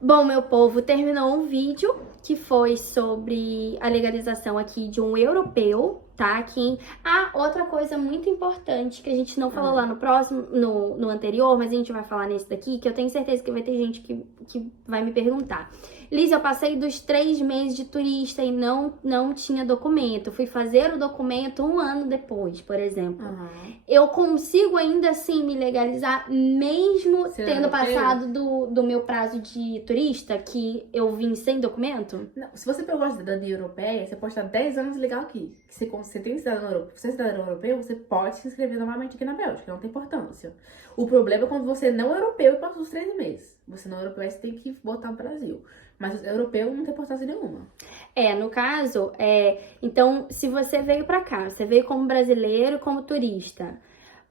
Bom, meu povo, terminou um vídeo que foi sobre a legalização aqui de um europeu, tá? Aqui. Ah, outra coisa muito importante que a gente não falou lá no próximo, no anterior, mas a gente vai falar nesse daqui, que eu tenho certeza que vai ter gente que vai me perguntar. Liz, eu passei dos 3 meses de turista e não tinha documento. Fui fazer o documento 1 ano depois, por exemplo. Eu consigo ainda assim me legalizar, mesmo tendo passado do meu prazo de turista, que eu vim sem documento? Não, se você pegou a cidadania europeia, você pode estar 10 anos legal aqui. Você tem cidadão europeu, se você é cidadão europeu, você pode se inscrever novamente aqui na Bélgica, não tem importância. O problema é quando você não é europeu e passa os 3 meses. Você não é europeu, aí você tem que voltar no Brasil. Mas europeu não tem importância nenhuma. No caso, então, se você veio pra cá, você veio como brasileiro, como turista,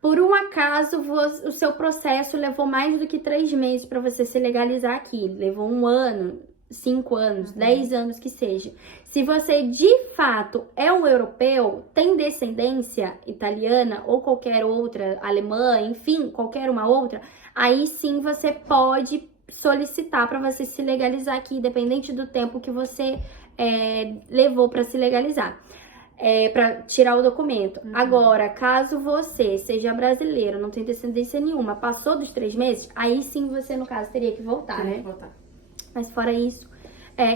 por um acaso o seu processo levou mais do que 3 meses pra você se legalizar aqui, levou 1 ano, 5 anos, 10 anos que seja. Se você de fato é um europeu, tem descendência italiana ou qualquer outra, alemã, enfim, qualquer uma outra, aí sim você pode solicitar para você se legalizar aqui, independente do tempo que você levou para se legalizar, para tirar o documento. Agora, caso você seja brasileiro, não tem descendência nenhuma, passou dos 3 meses, aí sim você, no caso, teria que voltar, né? Mas fora isso,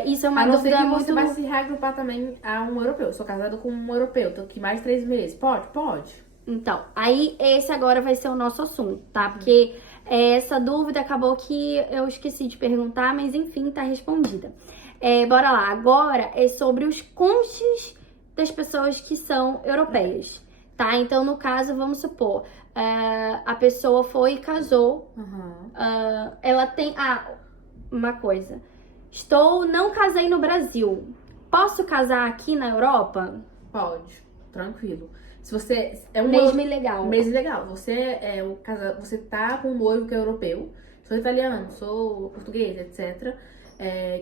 isso é uma dúvida que muito... você vai se reagrupar também a um europeu. Eu sou casada com um europeu, tô aqui mais de 3 meses. Pode? Pode. Então, aí esse agora vai ser o nosso assunto, tá? Porque essa dúvida acabou que eu esqueci de perguntar, mas enfim, tá respondida. Bora lá, agora é sobre os cônjuges das pessoas que são europeias, tá? Então, no caso, vamos supor, a pessoa foi e casou, ela tem... uma coisa, não casei no Brasil, posso casar aqui na Europa? Pode, tranquilo. Se você é um Mesmo ilegal. Mesmo ilegal. Você tá com um noivo que é europeu, sou italiano, sou português, etc.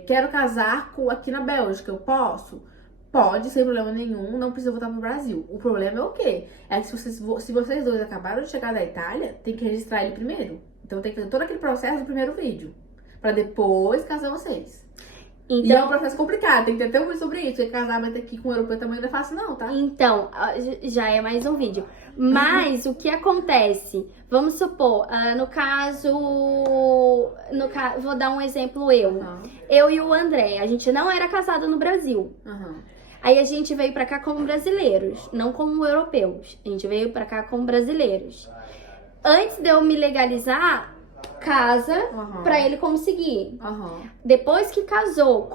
Quero casar aqui na Bélgica, eu posso? Pode, sem problema nenhum, não precisa voltar pro Brasil. O problema é o quê? É que se vocês dois acabaram de chegar da Itália, tem que registrar ele primeiro. Então tem que fazer todo aquele processo do primeiro vídeo, pra depois casar vocês. Então, e é um processo complicado, tem que ter tempo sobre isso, porque casamento aqui com o europeu também não é fácil não, tá? Então, já é mais um vídeo. Mas o que acontece? Vamos supor, no caso, vou dar um exemplo eu e o André, a gente não era casado no Brasil. Aí a gente veio pra cá como brasileiros, não como europeus. A gente veio pra cá como brasileiros. Antes de eu me legalizar, casa pra ele conseguir. Depois que casou,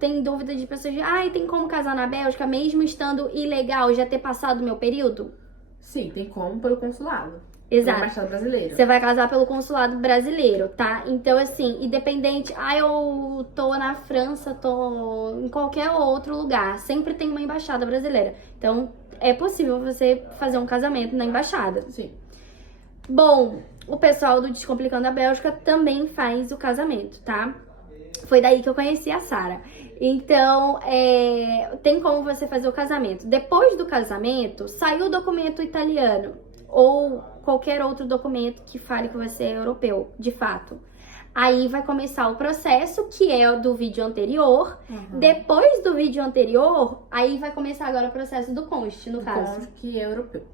tem dúvida de pessoas de tem como casar na Bélgica mesmo estando ilegal, já ter passado o meu período? Sim, tem como pelo consulado. Exato. Pela embaixada brasileira. Você vai casar pelo consulado brasileiro, tá? Então, assim, independente... eu tô na França, tô em qualquer outro lugar. Sempre tem uma embaixada brasileira. Então, é possível você fazer um casamento na embaixada. Sim. Bom, o pessoal do Descomplicando a Bélgica também faz o casamento, tá? Foi daí que eu conheci a Sara. Então, tem como você fazer o casamento. Depois do casamento, saiu o documento italiano ou qualquer outro documento que fale que você é europeu, de fato. Aí vai começar o processo, que é o do vídeo anterior. Depois do vídeo anterior, aí vai começar agora o processo do cônjuge, no caso. Do cônjuge que é europeu.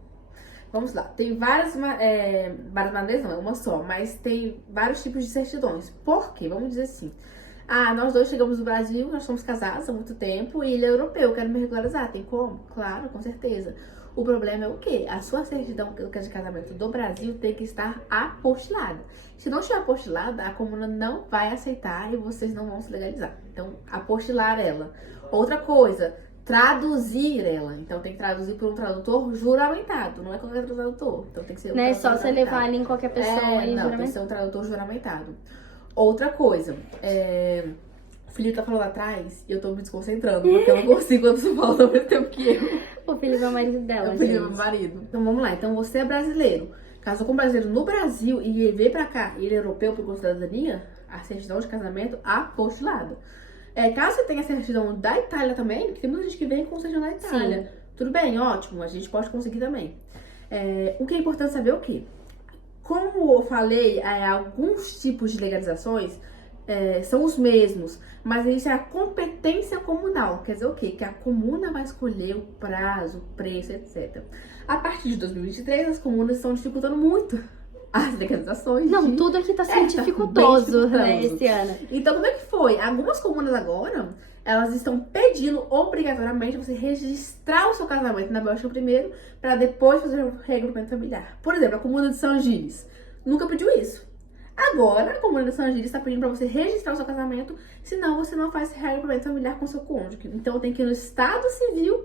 Vamos lá, tem várias maneiras, não é uma só, mas tem vários tipos de certidões. Por quê? Vamos dizer assim, nós dois chegamos no Brasil, nós somos casados há muito tempo e ele é europeu, quero me regularizar, tem como? Claro, com certeza. O problema é o quê? A sua certidão de casamento do Brasil tem que estar apostilada. Se não estiver apostilada, a comuna não vai aceitar e vocês não vão se legalizar. Então, apostilar ela. Outra coisa, traduzir ela. Então tem que traduzir por um tradutor juramentado. Não é qualquer tradutor. Então tem que ser um não é só tradutor você levar ali em qualquer pessoa e não, tem que ser um tradutor juramentado. Outra coisa, o Felipe tá falando atrás e eu tô me desconcentrando, porque eu não consigo quando você fala ao mesmo tempo que eu. O Felipe é o marido dela, O Felipe é meu marido. Então vamos lá, então você é brasileiro. Casou com um brasileiro no Brasil e ele veio pra cá, ele é europeu por cidadania, a certidão de casamento apostilada. Caso você tenha a certidão da Itália também, porque tem muita gente que vem com certidão da Itália. Sim. Tudo bem, ótimo, a gente pode conseguir também. O que é importante saber é o quê? Como eu falei, alguns tipos de legalizações são os mesmos, mas existe a competência comunal. Quer dizer o quê? Que a comuna vai escolher o prazo, o preço, etc. A partir de 2023, as comunas estão dificultando muito as legalizações. Não, tudo aqui tá sendo dificultoso, né, esse ano. Então, como é que foi? Algumas comunas agora, elas estão pedindo obrigatoriamente você registrar o seu casamento na Bélgica primeiro, para depois fazer o reagrupamento familiar. Por exemplo, a comuna de São Gilles nunca pediu isso. Agora, a comuna de São Gilles está pedindo para você registrar o seu casamento, senão você não faz reagrupamento familiar com seu cônjuge. Então, tem que ir no estado civil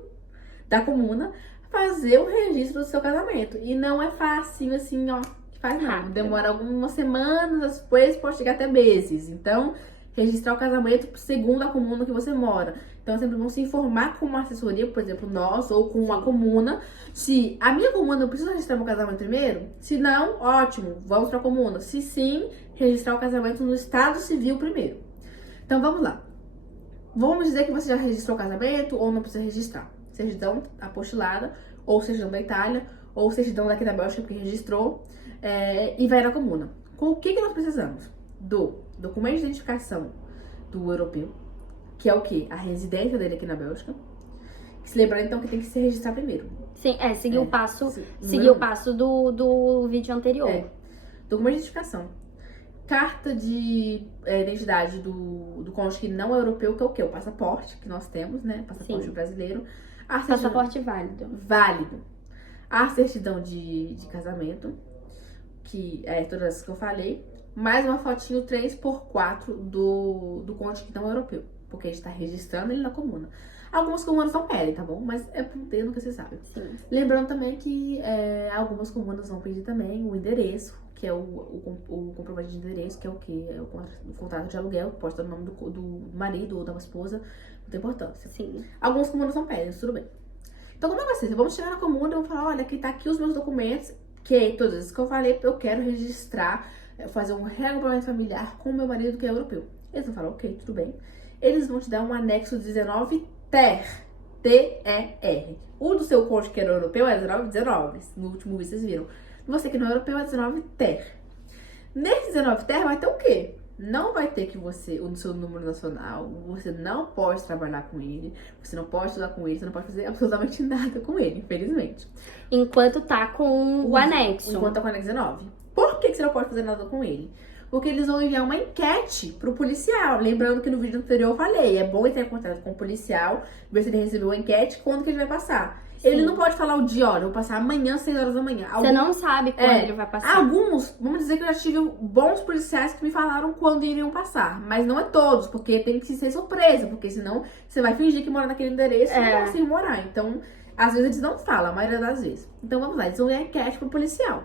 da comuna fazer o registro do seu casamento. E não é fácil assim, ó, que faz não. Demora algumas semanas, depois pode chegar até meses. Então, registrar o casamento segundo a comuna que você mora. Então, é sempre bom se informar com uma assessoria, por exemplo, nós, ou com uma comuna. Se a minha comuna não precisa registrar meu casamento primeiro, se não, ótimo, vamos para a comuna. Se sim, registrar o casamento no estado civil primeiro. Então, vamos lá. Vamos dizer que você já registrou o casamento ou não precisa registrar. Certidão apostilada, ou certidão da Itália, ou certidão daqui da Bélgica, porque registrou, e vai na comuna. Com o que nós precisamos? Do documento de identificação do europeu, que é o quê? A residência dele aqui na Bélgica. Se lembrando, então, que tem que se registrar primeiro. Sim, seguir o passo do vídeo anterior. Documento de identificação. Carta de identidade do cônjuge que não é europeu, que é o quê? O passaporte que nós temos, né? Passaporte brasileiro. Passaporte válido. Válido. A certidão de casamento, que é todas as que eu falei. Mais uma fotinho 3x4 do cônjuge que não é europeu, porque a gente tá registrando ele na comuna. Algumas comunas não pedem, tá bom? Mas é pelo que você sabe. Sim. Lembrando também que algumas comunas vão pedir também o endereço, que é o comprovante de endereço, que é o quê? É o contrato de aluguel, que pode estar no nome do marido ou da esposa, não tem importância. Sim. Algumas comunas não pedem, tudo bem. Então, como é que vai ser? Vamos chegar na comuna e vamos falar, olha, aqui tá aqui os meus documentos, que todos esses que eu falei, eu quero registrar, fazer um reagrupamento familiar com o meu marido que é europeu. Eles vão falar, ok, tudo bem. Eles vão te dar um anexo 19 TER. T-E-R. O do seu cônjuge que era europeu é 19. No último vídeo vocês viram. Você que não é europeu é 19 TER. Nesse 19 TER vai ter o quê? Não vai ter que o seu número nacional, você não pode trabalhar com ele, você não pode estudar com ele, você não pode fazer absolutamente nada com ele, infelizmente. Enquanto tá com o anexo. Enquanto tá com o anexo 19. Por que você não pode fazer nada com ele? Porque eles vão enviar uma enquete pro policial. Lembrando que no vídeo anterior eu falei, é bom entrar em contato com o policial, ver se ele recebeu a enquete, quando que ele vai passar. Sim. Ele não pode falar o dia, olha, eu vou passar amanhã, 6 horas da manhã. Você não sabe quando ele vai passar. Alguns, vamos dizer que eu já tive bons policiais que me falaram quando iriam passar. Mas não é todos, porque tem que ser surpresa, porque senão você vai fingir que mora naquele endereço e não vai sem morar. Então, às vezes eles não falam, a maioria das vezes. Então vamos lá, eles vão enviar enquete pro policial.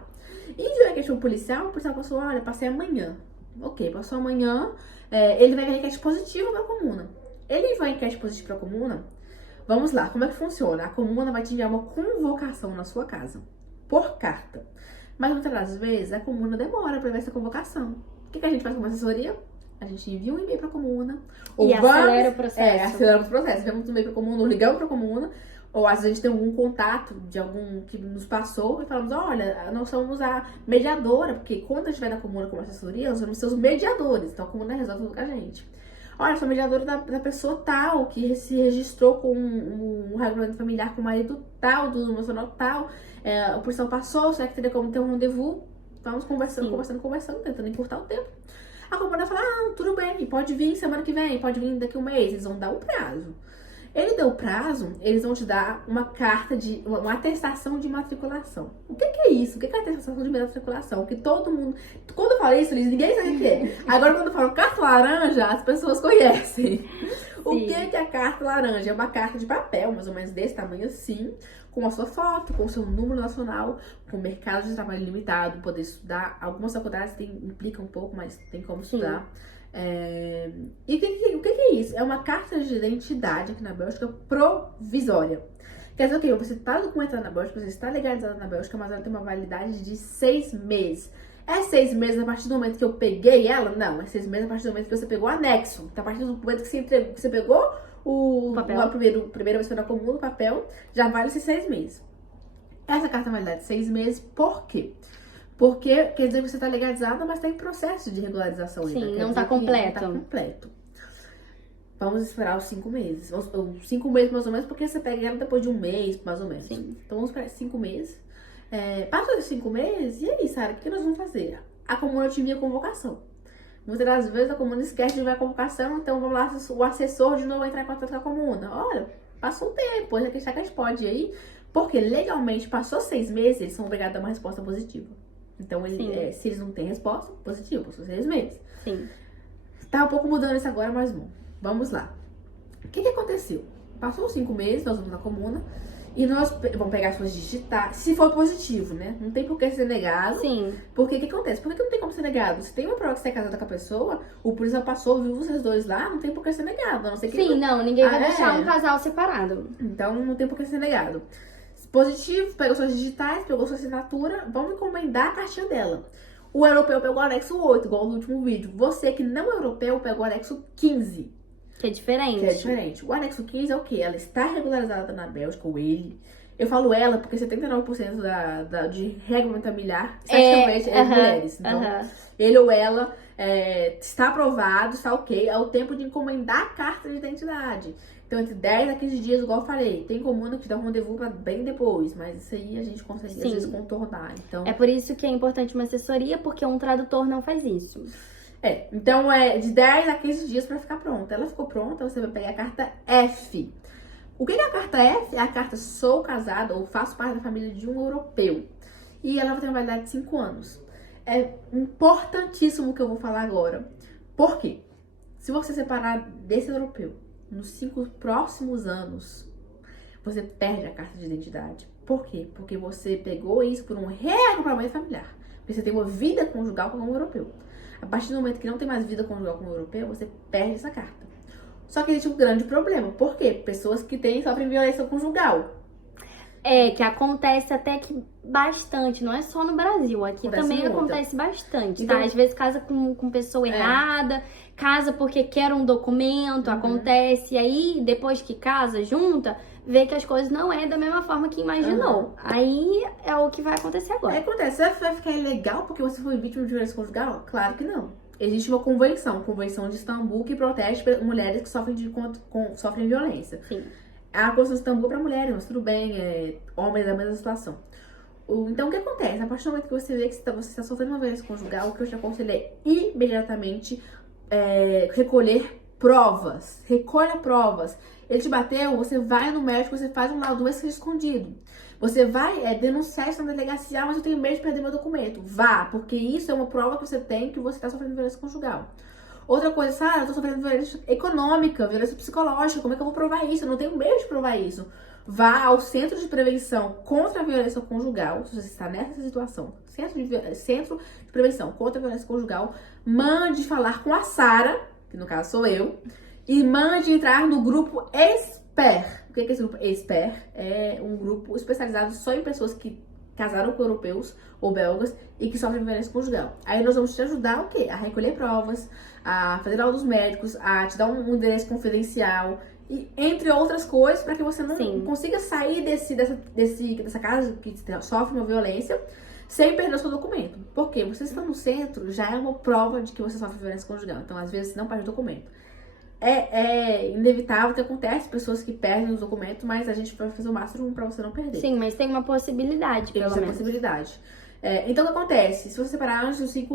Enviou a enquete pro policial, o policial passou, olha, passei amanhã. Ok, passou amanhã, ele vai enviar a enquete positiva pra comuna. Ele enviou a enquete positiva pra comuna. Vamos lá, como é que funciona? A comuna vai te enviar uma convocação na sua casa, por carta. Mas muitas das vezes a comuna demora para ver essa convocação. O que a gente faz como assessoria? A gente envia um e-mail para a comuna. E acelera o processo. Aceleramos o processo. Enviamos um e-mail para a comuna, ou ligamos para a comuna. Ou às vezes a gente tem algum contato de algum que nos passou e falamos, olha, nós somos a mediadora, porque quando a gente vai na comuna como assessoria, nós vamos ser os mediadores. Então a comuna resolve tudo com a gente. Olha, sou mediadora da pessoa tal, que se registrou com um regulamento familiar com o marido tal, do nacional tal. O policial passou, será que teria como ter um rendezvous? Vamos conversando, tentando encurtar o tempo. A comuna fala, tudo bem, pode vir semana que vem, pode vir daqui a um mês. Eles vão dar o prazo. Ele deu o prazo, eles vão te dar uma carta uma atestação de matriculação. O que é isso? O que é atestação de matriculação? Que todo mundo, quando eu falo isso, ninguém sabe o que é. Agora, quando eu falo carta laranja, as pessoas conhecem. O que é a carta laranja? É uma carta de papel, mais ou menos desse tamanho assim, com a sua foto, com o seu número nacional, com o mercado de trabalho limitado, poder estudar. Algumas faculdades implicam um pouco, mas tem como estudar. E o que é isso? É uma carta de identidade aqui na Bélgica provisória. Quer dizer o quê? Você está documentado na Bélgica, você está legalizado na Bélgica, mas ela tem uma validade de 6 meses. É 6 meses a partir do momento que eu peguei ela? Não, é 6 meses a partir do momento que você pegou o anexo. Então, a partir do momento que você pegou o papel. Primeira vez que foi na comuna, o papel, já vale esses 6 meses. Essa carta tem validade de 6 meses, por quê? Porque quer dizer que você tá legalizada, mas tá em processo de regularização ainda. Sim, Quer não dizer tá que completo. Não tá completo. Vamos esperar os 5 meses. 5 meses mais ou menos, porque você pega ela depois de um mês, mais ou menos. Sim. Então vamos esperar 5 meses. Passou esses 5 meses, e aí, Sara, o que nós vamos fazer? A comuna te envia convocação. Muitas das vezes a comuna esquece de enviar a convocação, então vamos lá, o assessor de novo vai entrar em contato com a comuna. Olha, passou um tempo, a gente pode ir aí, porque legalmente passou 6 meses, eles são obrigados a dar uma resposta positiva. Então, se eles não têm resposta, positivo, passou 6 meses. Sim. Tá um pouco mudando isso agora, mas bom, vamos lá. O que aconteceu? Passou os 5 meses, nós vamos na comuna, e nós vamos pegar as suas digitais, se for positivo, né? Não tem por que ser negado. Sim. Porque o que acontece? Por que não tem como ser negado? Se tem uma prova que você é casada com a pessoa, o polícia passou, viu vocês dois lá, não tem por que ser negado. A não ser que Sim, não, ninguém vai deixar um casal separado. Então não tem por que ser negado. Positivo, pegou suas digitais, pegou sua assinatura, vamos encomendar a cartinha dela. O europeu pegou o anexo 8, igual no último vídeo. Você que não é europeu pegou o anexo 15. Que é diferente. O anexo 15 é o quê? Ela está regularizada na Bélgica, ou ele. Eu falo ela porque 79% de regulamento familiar, estatisticamente, é mulheres. Então, ele ou ela está aprovado, está ok, é o tempo de encomendar a carta de identidade. Então, entre 10 a 15 dias, igual eu falei, tem comuna que dá um rendezvous para bem depois, mas isso aí a gente consegue, às vezes, contornar. Então, é por isso que é importante uma assessoria, porque um tradutor não faz isso. Então de 10 a 15 dias para ficar pronta. Ela ficou pronta, você vai pegar a carta F. O que é a carta F? É a carta sou casada ou faço parte da família de um europeu. E ela vai ter uma validade de 5 anos. É importantíssimo o que eu vou falar agora. Por quê? Se você separar desse europeu nos 5 próximos anos, você perde a carta de identidade. Por quê? Porque você pegou isso por um reagrupamento familiar. Porque você tem uma vida conjugal com um europeu. A partir do momento que não tem mais vida conjugal com um europeu, você perde essa carta. Só que existe um grande problema. Por quê? Pessoas que sofrem violência conjugal. Que acontece até que bastante, não é só no Brasil, aqui também acontece bastante, então, tá? Às vezes casa com pessoa errada, casa porque quer um documento, acontece, e aí depois que casa, junta, vê que as coisas não é da mesma forma que imaginou. Aí é o que vai acontecer agora. Acontece, vai ficar ilegal porque você foi vítima de violência conjugal? Claro que não. Existe uma convenção de Istambul, que protege mulheres que sofrem violência. Sim. A Convenção de Istambul é para mulheres, mas tudo bem, homens é a mesma situação. Então, o que acontece? A partir do momento que você vê que você está sofrendo uma violência conjugal, o que eu te aconselho é imediatamente recolher provas. Recolha provas. Ele te bateu, você vai no médico, você faz um laudo escondido. Você vai denunciar isso na delegacia, mas eu tenho medo de perder meu documento. Vá, porque isso é uma prova que você tem que você está sofrendo violência conjugal. Outra coisa, Sara, eu tô sofrendo violência econômica, violência psicológica, como é que eu vou provar isso? Eu não tenho medo de provar isso. Vá ao Centro de Prevenção contra a Violência Conjugal, se você está nessa situação, Centro de Prevenção contra a Violência Conjugal, mande falar com a Sara, que no caso sou eu, e mande entrar no grupo ESPER. O que é esse grupo ESPER? É um grupo especializado só em pessoas que casaram com europeus ou belgas e que sofrem violência conjugal. Aí nós vamos te ajudar o quê? A recolher provas, a fazer laudos médicos, a te dar um endereço confidencial e entre outras coisas para que você não consiga sair dessa casa que sofre uma violência sem perder o seu documento. Porque você está no centro já é uma prova de que você sofre violência conjugal. Então, às vezes, você não perde o documento. É inevitável que acontece pessoas que perdem os documentos, mas a gente vai fazer o máximo pra você não perder. Sim, mas tem uma possibilidade, pelo menos. Tem uma possibilidade. Então, o que acontece? Se você separar antes dos 5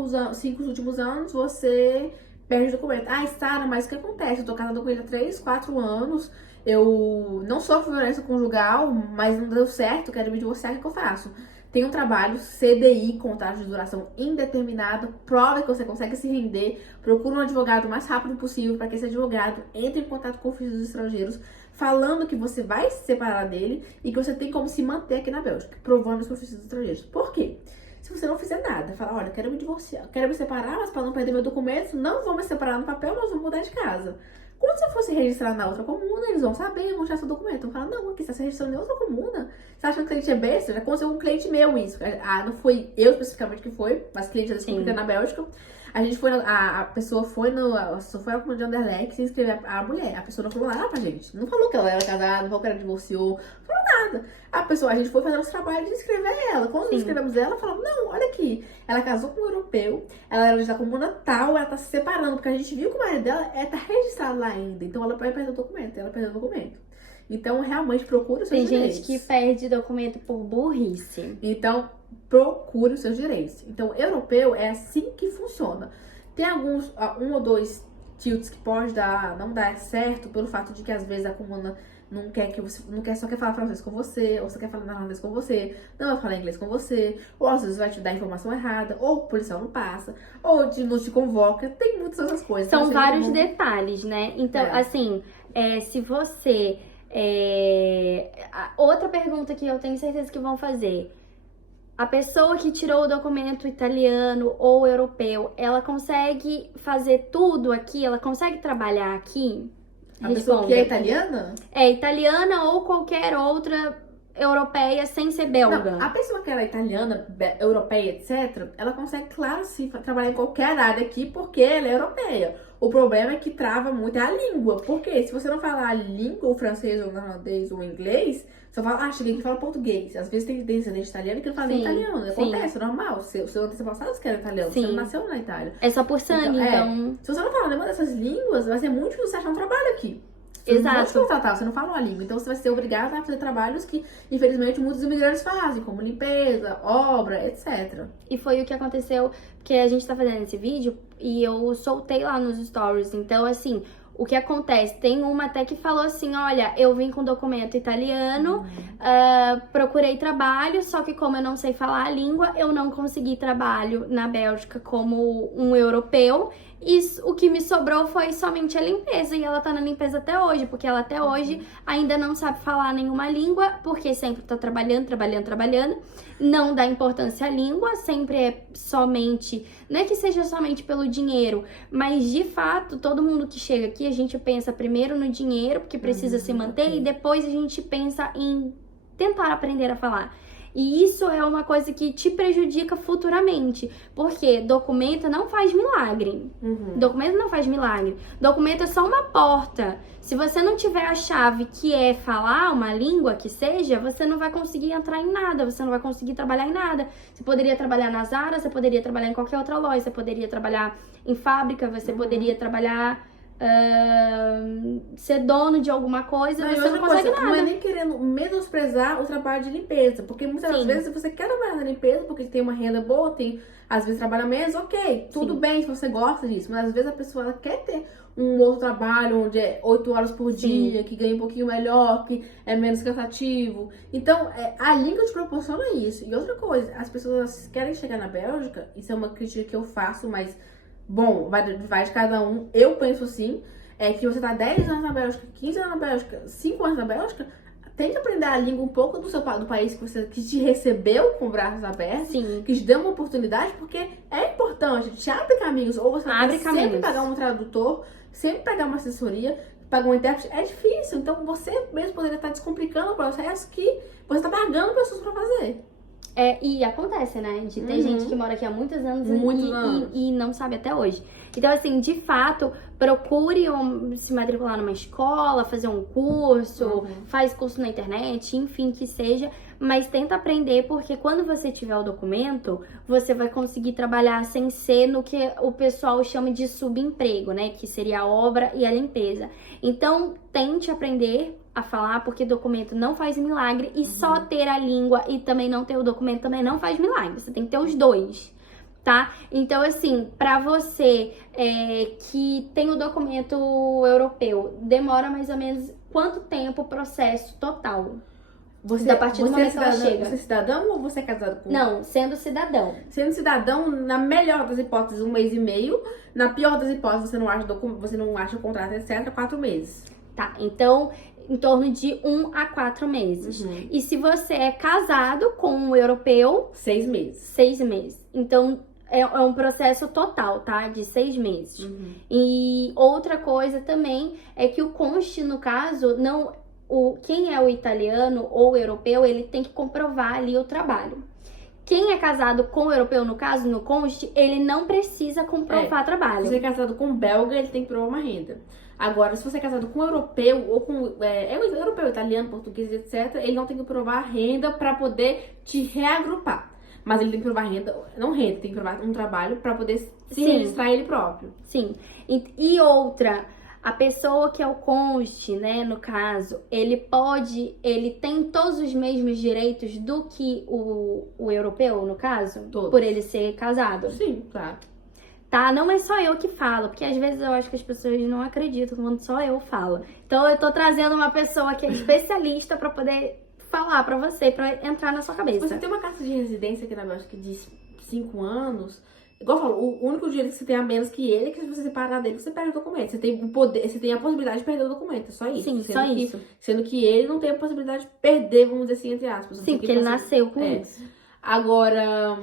últimos anos, você perde o documento. Ah, Sara, mas o que acontece? Eu tô casada com ele há 3, 4 anos, eu não sofro violência conjugal, mas não deu certo, quero me divorciar, o que eu faço? Tem um trabalho CDI, contrato de duração indeterminada, prova que você consegue se render, procura um advogado o mais rápido possível para que esse advogado entre em contato com os filhos dos estrangeiros, falando que você vai se separar dele e que você tem como se manter aqui na Bélgica, provando os filhos dos estrangeiros. Por quê? Se você não fizer nada, falar, olha, quero me divorciar, quero me separar, mas para não perder meu documento, não vou me separar no papel, mas vou mudar de casa. Quando você for se registrar na outra comuna, eles vão saber, vão tirar seu documento. Vão falar, não, aqui você está se registrando em outra comuna. Você acha que o cliente é besta? Já aconteceu com um cliente meu isso. Ah, não foi eu especificamente que foi, mas cliente já descobriu na Bélgica. A gente foi, a pessoa foi à comunidade de Anderlecht se inscrever a mulher. A pessoa não falou nada pra gente. Não falou que ela era casada, não falou que ela divorciou, não falou nada. A gente foi fazer nosso trabalho de inscrever ela. Quando nós inscrevemos ela falou, não, olha aqui. Ela casou com um europeu, ela era da comuna tal, ela tá se separando, porque a gente viu que o marido dela tá registrado lá ainda. Então ela vai perder o documento, ela perdeu o documento. Então, realmente, procure os seus direitos. Tem gente que perde documento por burrice. Então, procure os seus direitos. Então, europeu é assim que funciona. Tem alguns, um ou dois tilts que pode não dar certo pelo fato de que às vezes a comuna não quer que você, só quer falar francês com você, ou só quer falar neerlandês com você, não vai falar inglês com você, ou às vezes vai te dar informação errada, ou o policial não passa, ou não te convoca, tem muitas outras coisas. São vários detalhes, né? Então, assim, se você... Outra pergunta que eu tenho certeza que vão fazer: a pessoa que tirou o documento italiano ou europeu, ela consegue fazer tudo aqui? Ela consegue trabalhar aqui? A pessoa que é italiana? É italiana ou qualquer outra europeia sem ser belga. Não, a pessoa que é italiana, europeia, etc., ela consegue, claro, sim, trabalhar em qualquer área aqui porque ela é europeia. O problema é que trava muito a língua. Porque se você não falar a língua, o francês, ou o neerlandês, ou o inglês, você fala, cheguei aqui e fala português. Às vezes tem descendente italiano que não fala nem italiano. Acontece, é normal. Seu antepassado que era italiano, você não nasceu na Itália. É só por sangue, então... Se você não fala nenhuma dessas línguas, vai ser muito difícil você achar um trabalho aqui. Exato. Você não fala uma língua, então você vai ser obrigado a fazer trabalhos que, infelizmente, muitos imigrantes fazem, como limpeza, obra, etc. E foi o que aconteceu, porque a gente tá fazendo esse vídeo e eu soltei lá nos stories. Então, assim, o que acontece? Tem uma até que falou assim, olha, eu vim com documento italiano, procurei trabalho, só que como eu não sei falar a língua, eu não consegui trabalho na Bélgica como um europeu. E o que me sobrou foi somente a limpeza. E ela tá na limpeza até hoje, porque ela até hoje ainda não sabe falar nenhuma língua, porque sempre tá trabalhando. Não dá importância à língua, sempre é somente... Não é que seja somente pelo dinheiro, mas de fato, todo mundo que chega aqui, a gente pensa primeiro no dinheiro, porque precisa se manter, e depois a gente pensa em tentar aprender a falar. E isso é uma coisa que te prejudica futuramente, porque documento não faz milagre. Documento não faz milagre. Documento é só uma porta. Se você não tiver a chave que é falar uma língua que seja, você não vai conseguir entrar em nada, você não vai conseguir trabalhar em nada. Você poderia trabalhar na Zara, você poderia trabalhar em qualquer outra loja, você poderia trabalhar em fábrica, você poderia trabalhar... ser dono de alguma coisa, você não consegue nada. Não é nem querendo menosprezar o trabalho de limpeza, porque muitas das vezes você quer trabalhar na limpeza porque tem uma renda boa, às vezes trabalha menos, ok, tudo bem se você gosta disso, mas às vezes a pessoa ela quer ter um outro trabalho onde é 8 horas por dia, que ganha um pouquinho melhor, que é menos cansativo. Então, a língua te proporciona isso. E outra coisa, as pessoas querem chegar na Bélgica, isso é uma crítica que eu faço, mas bom, vai de cada um. Eu penso assim, que você tá 10 anos na Bélgica, 15 anos na Bélgica, 5 anos na Bélgica, tem que aprender a língua um pouco do país que te recebeu com braços abertos, que te deu uma oportunidade, porque é importante, te abre caminhos, ou você vai sempre pagar um tradutor, sempre pagar uma assessoria, pagar um intérprete, é difícil, então você mesmo poderia estar descomplicando o processo que você tá pagando pessoas pra fazer. E acontece, né? De ter gente que mora aqui há muitos anos, e não sabe até hoje. Então, assim, de fato, procure se matricular numa escola, fazer um curso, faz curso na internet, enfim, que seja. Mas tenta aprender, porque quando você tiver o documento, você vai conseguir trabalhar sem ser no que o pessoal chama de subemprego, né? Que seria a obra e a limpeza. Então, tente aprender a falar, porque documento não faz milagre, e só ter a língua e também não ter o documento também não faz milagre. Você tem que ter os dois, tá? Então, assim, pra você que tem o documento europeu, demora mais ou menos quanto tempo o processo total? A partir do momento que ela chega. Você é cidadão ou você é casado com... Não, sendo cidadão. Sendo cidadão, na melhor das hipóteses, 1 mês e meio. Na pior das hipóteses, você não acha o contrato, etc., 4 meses. Tá, então, em torno de 1 a 4 meses. E se você é casado com um europeu... 6 meses. 6 meses. Então, é um processo total, tá? De 6 meses. E outra coisa também é que o cônjuge, no caso, quem é o italiano ou o europeu, ele tem que comprovar ali o trabalho. Quem é casado com o europeu, no caso, no cônjuge, ele não precisa comprovar trabalho. Se você é casado com um belga, ele tem que provar uma renda. Agora, se você é casado com um europeu, ou com europeu, italiano, português, etc., ele não tem que provar renda pra poder te reagrupar. Mas ele tem que provar renda, não renda, tem que provar um trabalho pra poder se registrar ele próprio. Sim. E outra, a pessoa que é o cônjuge, né, no caso, ele tem todos os mesmos direitos do que o europeu, no caso? Todos. Por ele ser casado? Sim, claro. Tá? Não é só eu que falo, porque às vezes eu acho que as pessoas não acreditam quando só eu falo. Então eu tô trazendo uma pessoa que é especialista pra poder falar pra você, pra entrar na sua cabeça. Se você tem uma carta de residência aqui na Bélgica de 5 anos, igual eu falo, o único direito que você tem a menos que ele é que se você separar dele, você perde o documento. Você tem o poder, você tem a possibilidade de perder o documento, só isso. Sim, só isso. Sendo que ele não tem a possibilidade de perder, vamos dizer assim, entre aspas. Sim, porque ele nasceu com isso. Agora,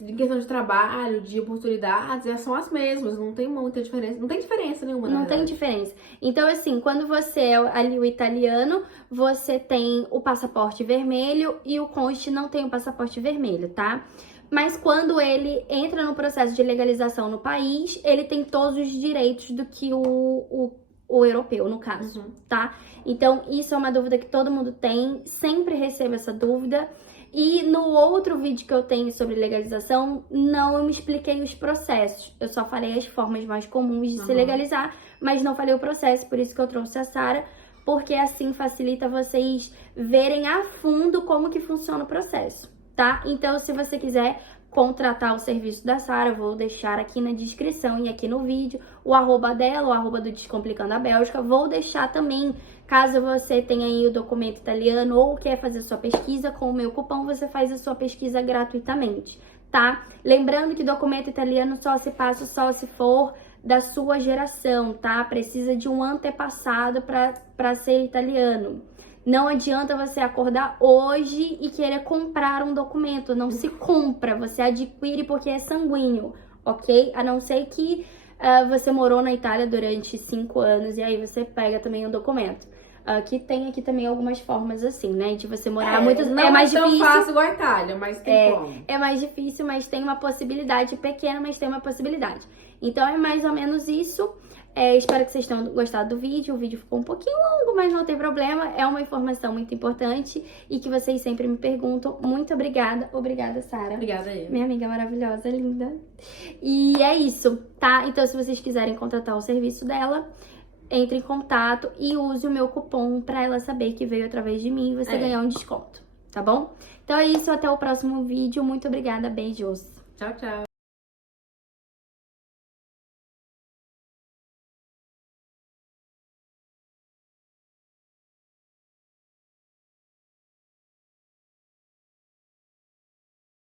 em questão de trabalho, de oportunidades, são as mesmas, não tem muita diferença. Não tem diferença nenhuma, Não tem diferença. Então, assim, quando você é ali o italiano, você tem o passaporte vermelho e o cônjuge não tem o passaporte vermelho, tá? Mas quando ele entra no processo de legalização no país, ele tem todos os direitos do que o europeu, no caso, tá? Então, isso é uma dúvida que todo mundo tem, sempre recebo essa dúvida. E no outro vídeo que eu tenho sobre legalização, não me expliquei os processos. Eu só falei as formas mais comuns de se legalizar, mas não falei o processo, por isso que eu trouxe a Sara, porque assim facilita vocês verem a fundo como que funciona o processo, tá? Então, se você quiser contratar o serviço da Sara, eu vou deixar aqui na descrição e aqui no vídeo o arroba dela, o arroba do Descomplicando a Bélgica. Vou deixar também, caso você tenha aí o documento italiano ou quer fazer sua pesquisa, com o meu cupom você faz a sua pesquisa gratuitamente, tá? Lembrando que documento italiano só se passa só se for da sua geração, tá? Precisa de um antepassado para ser italiano. Não adianta você acordar hoje e querer comprar um documento. Não se compra, você adquire porque é sanguíneo, ok? A não ser que você morou na Itália durante 5 anos e aí você pega também um documento. Que tem aqui também algumas formas assim, né? De você morar muito... Não é mais tão difícil. fácil igual a Itália, mas tem como. É mais difícil, mas tem uma possibilidade pequena, mas tem uma possibilidade. Então é mais ou menos isso. Espero que vocês tenham gostado do vídeo. O vídeo ficou um pouquinho longo, mas não tem problema. É uma informação muito importante e que vocês sempre me perguntam. Muito obrigada. Obrigada, Sara. Obrigada aí. Minha amiga maravilhosa, linda. E é isso, tá? Então, se vocês quiserem contratar o serviço dela, entre em contato e use o meu cupom pra ela saber que veio através de mim e você ganhar um desconto, tá bom? Então é isso, até o próximo vídeo. Muito obrigada, beijos. Tchau, tchau.